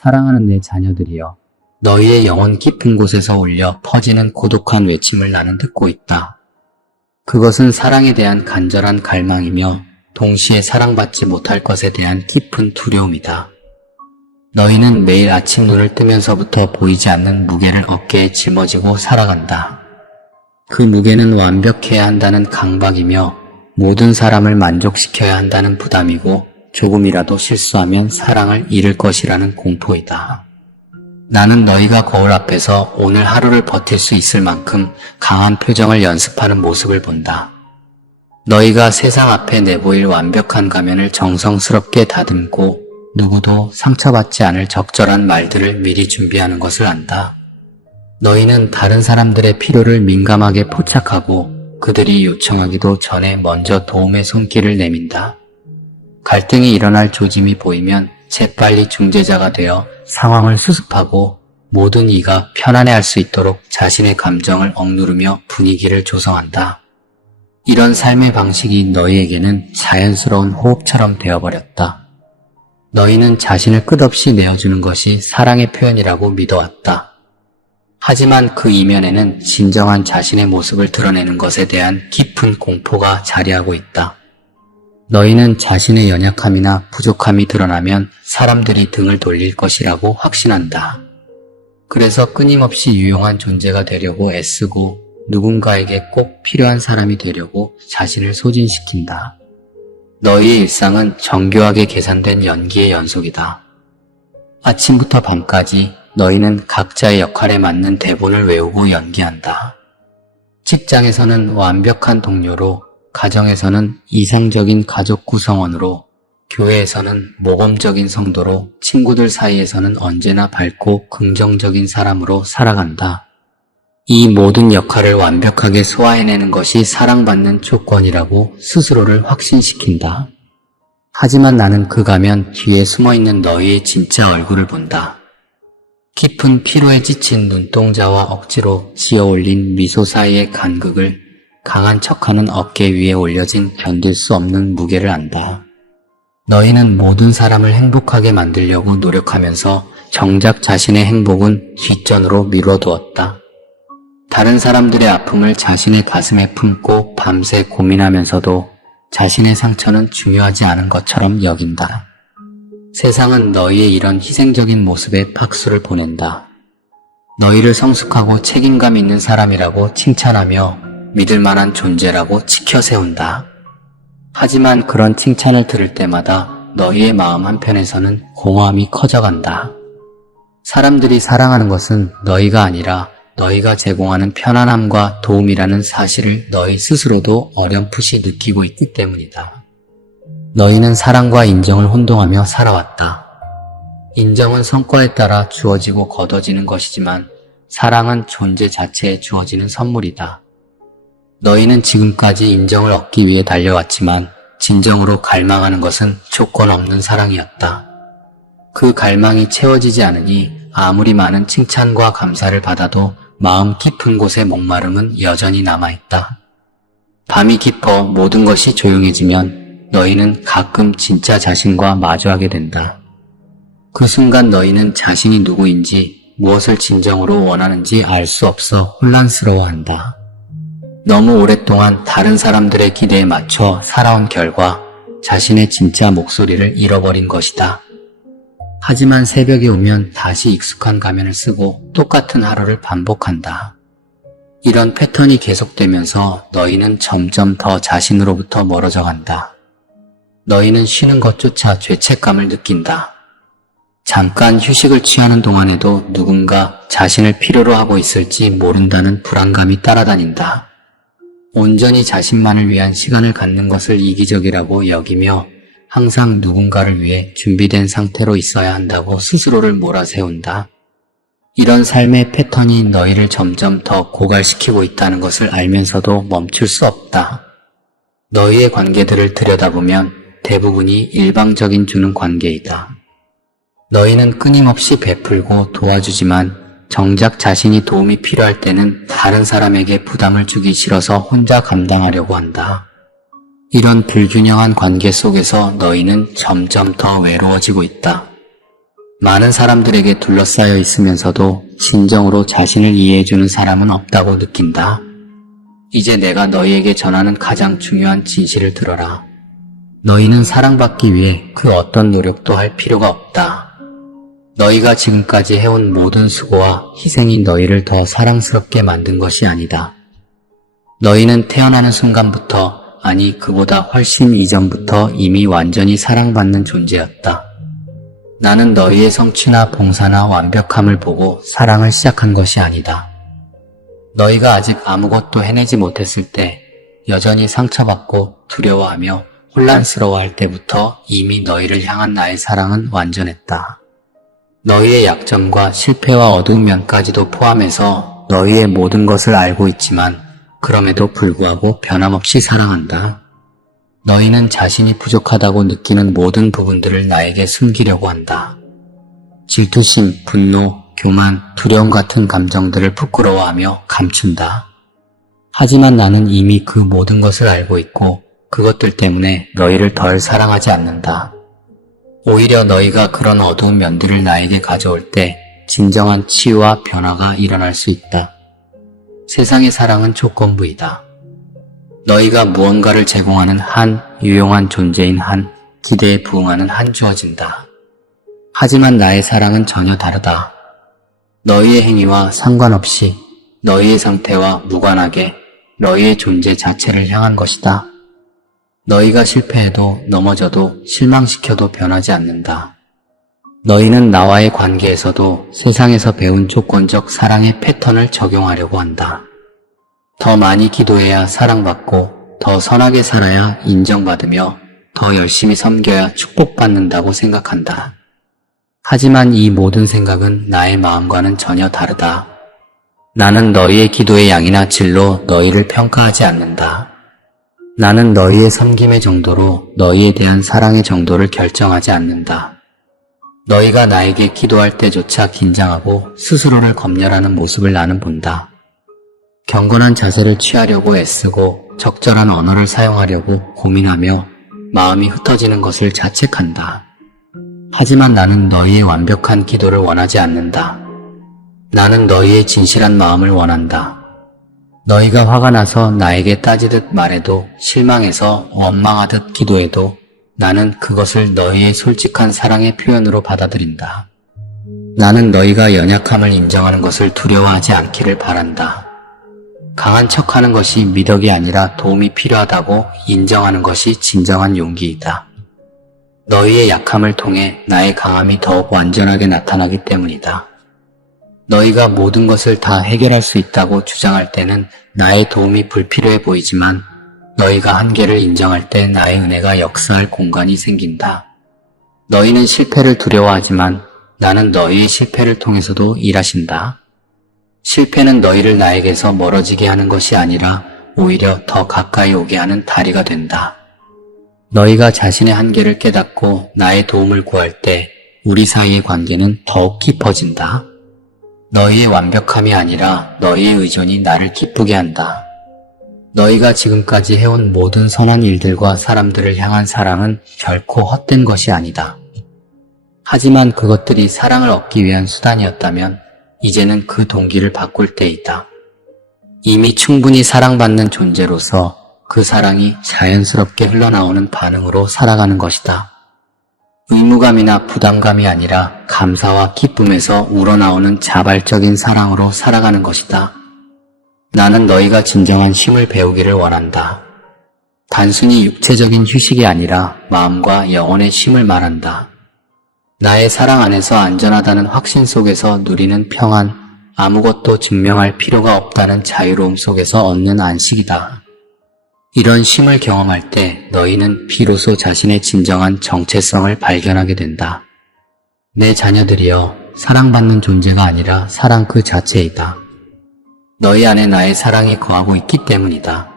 사랑하는 내 자녀들이여, 너희의 영혼 깊은 곳에서 울려 퍼지는 고독한 외침을 나는 듣고 있다. 그것은 사랑에 대한 간절한 갈망이며 동시에 사랑받지 못할 것에 대한 깊은 두려움이다. 너희는 매일 아침 눈을 뜨면서부터 보이지 않는 무게를 어깨에 짊어지고 살아간다. 그 무게는 완벽해야 한다는 강박이며 모든 사람을 만족시켜야 한다는 부담이고 조금이라도 실수하면 사랑을 잃을 것이라는 공포이다. 나는 너희가 거울 앞에서 오늘 하루를 버틸 수 있을 만큼 강한 표정을 연습하는 모습을 본다. 너희가 세상 앞에 내보일 완벽한 가면을 정성스럽게 다듬고 누구도 상처받지 않을 적절한 말들을 미리 준비하는 것을 안다. 너희는 다른 사람들의 필요를 민감하게 포착하고 그들이 요청하기도 전에 먼저 도움의 손길을 내민다. 갈등이 일어날 조짐이 보이면 재빨리 중재자가 되어 상황을 수습하고 모든 이가 편안해할 수 있도록 자신의 감정을 억누르며 분위기를 조성한다. 이런 삶의 방식이 너희에게는 자연스러운 호흡처럼 되어버렸다. 너희는 자신을 끝없이 내어주는 것이 사랑의 표현이라고 믿어왔다. 하지만 그 이면에는 진정한 자신의 모습을 드러내는 것에 대한 깊은 공포가 자리하고 있다. 너희는 자신의 연약함이나 부족함이 드러나면 사람들이 등을 돌릴 것이라고 확신한다. 그래서 끊임없이 유용한 존재가 되려고 애쓰고 누군가에게 꼭 필요한 사람이 되려고 자신을 소진시킨다. 너희의 일상은 정교하게 계산된 연기의 연속이다. 아침부터 밤까지 너희는 각자의 역할에 맞는 대본을 외우고 연기한다. 직장에서는 완벽한 동료로, 가정에서는 이상적인 가족 구성원으로, 교회에서는 모범적인 성도로, 친구들 사이에서는 언제나 밝고 긍정적인 사람으로 살아간다. 이 모든 역할을 완벽하게 소화해내는 것이 사랑받는 조건이라고 스스로를 확신시킨다. 하지만 나는 그 가면 뒤에 숨어있는 너희의 진짜 얼굴을 본다. 깊은 피로에 지친 눈동자와 억지로 지어올린 미소 사이의 간극을, 강한 척하는 어깨 위에 올려진 견딜 수 없는 무게를 안다. 너희는 모든 사람을 행복하게 만들려고 노력하면서 정작 자신의 행복은 뒷전으로 미뤄두었다. 다른 사람들의 아픔을 자신의 가슴에 품고 밤새 고민하면서도 자신의 상처는 중요하지 않은 것처럼 여긴다. 세상은 너희의 이런 희생적인 모습에 박수를 보낸다. 너희를 성숙하고 책임감 있는 사람이라고 칭찬하며 믿을 만한 존재라고 지켜세운다. 하지만 그런 칭찬을 들을 때마다 너희의 마음 한편에서는 공허함이 커져간다. 사람들이 사랑하는 것은 너희가 아니라 너희가 제공하는 편안함과 도움이라는 사실을 너희 스스로도 어렴풋이 느끼고 있기 때문이다. 너희는 사랑과 인정을 혼동하며 살아왔다. 인정은 성과에 따라 주어지고 거둬지는 것이지만 사랑은 존재 자체에 주어지는 선물이다. 너희는 지금까지 인정을 얻기 위해 달려왔지만 진정으로 갈망하는 것은 조건 없는 사랑이었다. 그 갈망이 채워지지 않으니 아무리 많은 칭찬과 감사를 받아도 마음 깊은 곳의 목마름은 여전히 남아있다. 밤이 깊어 모든 것이 조용해지면 너희는 가끔 진짜 자신과 마주하게 된다. 그 순간 너희는 자신이 누구인지, 무엇을 진정으로 원하는지 알 수 없어 혼란스러워한다. 너무 오랫동안 다른 사람들의 기대에 맞춰 살아온 결과 자신의 진짜 목소리를 잃어버린 것이다. 하지만 새벽이 오면 다시 익숙한 가면을 쓰고 똑같은 하루를 반복한다. 이런 패턴이 계속되면서 너희는 점점 더 자신으로부터 멀어져 간다. 너희는 쉬는 것조차 죄책감을 느낀다. 잠깐 휴식을 취하는 동안에도 누군가 자신을 필요로 하고 있을지 모른다는 불안감이 따라다닌다. 온전히 자신만을 위한 시간을 갖는 것을 이기적이라고 여기며 항상 누군가를 위해 준비된 상태로 있어야 한다고 스스로를 몰아세운다. 이런 삶의 패턴이 너희를 점점 더 고갈시키고 있다는 것을 알면서도 멈출 수 없다. 너희의 관계들을 들여다보면 대부분이 일방적인 주는 관계이다. 너희는 끊임없이 베풀고 도와주지만 정작 자신이 도움이 필요할 때는 다른 사람에게 부담을 주기 싫어서 혼자 감당하려고 한다. 이런 불균형한 관계 속에서 너희는 점점 더 외로워지고 있다. 많은 사람들에게 둘러싸여 있으면서도 진정으로 자신을 이해해주는 사람은 없다고 느낀다. 이제 내가 너희에게 전하는 가장 중요한 진실을 들어라. 너희는 사랑받기 위해 그 어떤 노력도 할 필요가 없다. 너희가 지금까지 해온 모든 수고와 희생이 너희를 더 사랑스럽게 만든 것이 아니다. 너희는 태어나는 순간부터, 아니 그보다 훨씬 이전부터 이미 완전히 사랑받는 존재였다. 나는 너희의 성취나 봉사나 완벽함을 보고 사랑을 시작한 것이 아니다. 너희가 아직 아무것도 해내지 못했을 때, 여전히 상처받고 두려워하며 혼란스러워할 때부터 이미 너희를 향한 나의 사랑은 완전했다. 너희의 약점과 실패와 어두운 면까지도 포함해서 너희의 모든 것을 알고 있지만 그럼에도 불구하고 변함없이 사랑한다. 너희는 자신이 부족하다고 느끼는 모든 부분들을 나에게 숨기려고 한다. 질투심, 분노, 교만, 두려움 같은 감정들을 부끄러워하며 감춘다. 하지만 나는 이미 그 모든 것을 알고 있고 그것들 때문에 너희를 덜 사랑하지 않는다. 오히려 너희가 그런 어두운 면들을 나에게 가져올 때 진정한 치유와 변화가 일어날 수 있다. 세상의 사랑은 조건부이다. 너희가 무언가를 제공하는 한, 유용한 존재인 한, 기대에 부응하는 한 주어진다. 하지만 나의 사랑은 전혀 다르다. 너희의 행위와 상관없이, 너희의 상태와 무관하게 너희의 존재 자체를 향한 것이다. 너희가 실패해도 넘어져도 실망시켜도 변하지 않는다. 너희는 나와의 관계에서도 세상에서 배운 조건적 사랑의 패턴을 적용하려고 한다. 더 많이 기도해야 사랑받고, 더 선하게 살아야 인정받으며, 더 열심히 섬겨야 축복받는다고 생각한다. 하지만 이 모든 생각은 나의 마음과는 전혀 다르다. 나는 너희의 기도의 양이나 질로 너희를 평가하지 않는다. 나는 너희의 섬김의 정도로 너희에 대한 사랑의 정도를 결정하지 않는다. 너희가 나에게 기도할 때조차 긴장하고 스스로를 검열하는 모습을 나는 본다. 경건한 자세를 취하려고 애쓰고 적절한 언어를 사용하려고 고민하며 마음이 흩어지는 것을 자책한다. 하지만 나는 너희의 완벽한 기도를 원하지 않는다. 나는 너희의 진실한 마음을 원한다. 너희가 화가 나서 나에게 따지듯 말해도, 실망해서 원망하듯 기도해도 나는 그것을 너희의 솔직한 사랑의 표현으로 받아들인다. 나는 너희가 연약함을 인정하는 것을 두려워하지 않기를 바란다. 강한 척하는 것이 미덕이 아니라 도움이 필요하다고 인정하는 것이 진정한 용기이다. 너희의 약함을 통해 나의 강함이 더욱 완전하게 나타나기 때문이다. 너희가 모든 것을 다 해결할 수 있다고 주장할 때는 나의 도움이 불필요해 보이지만 너희가 한계를 인정할 때 나의 은혜가 역사할 공간이 생긴다. 너희는 실패를 두려워하지만 나는 너희의 실패를 통해서도 일하신다. 실패는 너희를 나에게서 멀어지게 하는 것이 아니라 오히려 더 가까이 오게 하는 다리가 된다. 너희가 자신의 한계를 깨닫고 나의 도움을 구할 때 우리 사이의 관계는 더욱 깊어진다. 너희의 완벽함이 아니라 너희의 의존이 나를 기쁘게 한다. 너희가 지금까지 해온 모든 선한 일들과 사람들을 향한 사랑은 결코 헛된 것이 아니다. 하지만 그것들이 사랑을 얻기 위한 수단이었다면 이제는 그 동기를 바꿀 때이다. 이미 충분히 사랑받는 존재로서 그 사랑이 자연스럽게 흘러나오는 반응으로 살아가는 것이다. 의무감이나 부담감이 아니라 감사와 기쁨에서 우러나오는 자발적인 사랑으로 살아가는 것이다. 나는 너희가 진정한 쉼을 배우기를 원한다. 단순히 육체적인 휴식이 아니라 마음과 영혼의 쉼을 말한다. 나의 사랑 안에서 안전하다는 확신 속에서 누리는 평안, 아무것도 증명할 필요가 없다는 자유로움 속에서 얻는 안식이다. 이런 쉼을 경험할 때 너희는 비로소 자신의 진정한 정체성을 발견하게 된다. 내 자녀들이여, 사랑받는 존재가 아니라 사랑 그 자체이다. 너희 안에 나의 사랑이 거하고 있기 때문이다.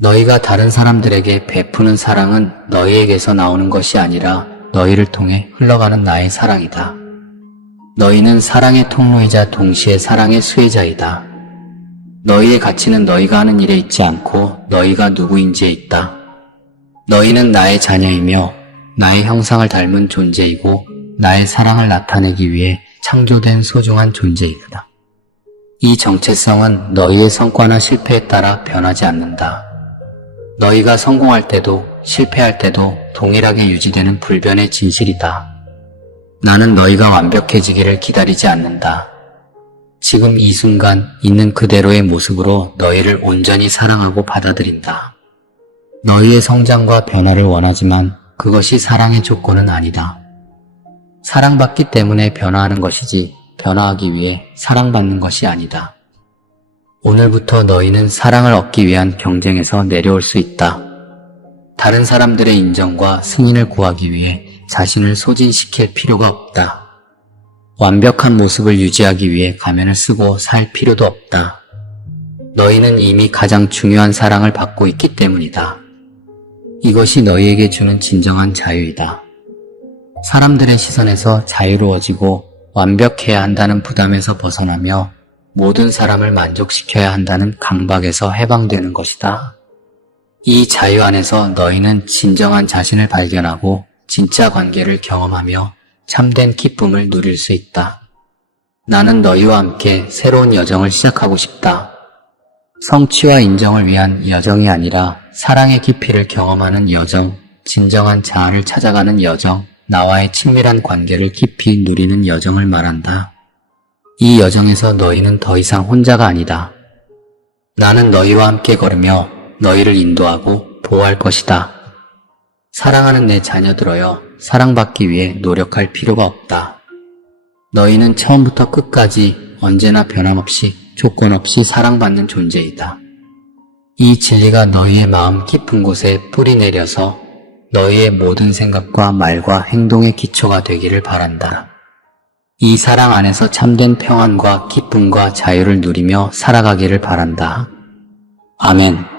너희가 다른 사람들에게 베푸는 사랑은 너희에게서 나오는 것이 아니라 너희를 통해 흘러가는 나의 사랑이다. 너희는 사랑의 통로이자 동시에 사랑의 수혜자이다. 너희의 가치는 너희가 하는 일에 있지 않고 너희가 누구인지에 있다. 너희는 나의 자녀이며 나의 형상을 닮은 존재이고 나의 사랑을 나타내기 위해 창조된 소중한 존재이다. 이 정체성은 너희의 성과나 실패에 따라 변하지 않는다. 너희가 성공할 때도 실패할 때도 동일하게 유지되는 불변의 진실이다. 나는 너희가 완벽해지기를 기다리지 않는다. 지금 이 순간 있는 그대로의 모습으로 너희를 온전히 사랑하고 받아들인다. 너희의 성장과 변화를 원하지만 그것이 사랑의 조건은 아니다. 사랑받기 때문에 변화하는 것이지 변화하기 위해 사랑받는 것이 아니다. 오늘부터 너희는 사랑을 얻기 위한 경쟁에서 내려올 수 있다. 다른 사람들의 인정과 승인을 구하기 위해 자신을 소진시킬 필요가 없다. 완벽한 모습을 유지하기 위해 가면을 쓰고 살 필요도 없다. 너희는 이미 가장 중요한 사랑을 받고 있기 때문이다. 이것이 너희에게 주는 진정한 자유이다. 사람들의 시선에서 자유로워지고 완벽해야 한다는 부담에서 벗어나며 모든 사람을 만족시켜야 한다는 강박에서 해방되는 것이다. 이 자유 안에서 너희는 진정한 자신을 발견하고 진짜 관계를 경험하며 참된 기쁨을 누릴 수 있다. 나는 너희와 함께 새로운 여정을 시작하고 싶다. 성취와 인정을 위한 여정이 아니라 사랑의 깊이를 경험하는 여정, 진정한 자아를 찾아가는 여정, 나와의 친밀한 관계를 깊이 누리는 여정을 말한다. 이 여정에서 너희는 더 이상 혼자가 아니다. 나는 너희와 함께 걸으며 너희를 인도하고 보호할 것이다. 사랑하는 내 자녀들어여, 사랑받기 위해 노력할 필요가 없다. 너희는 처음부터 끝까지 언제나 변함없이 조건 없이 사랑받는 존재이다. 이 진리가 너희의 마음 깊은 곳에 뿌리 내려서 너희의 모든 생각과 말과 행동의 기초가 되기를 바란다. 이 사랑 안에서 참된 평안과 기쁨과 자유를 누리며 살아가기를 바란다. 아멘.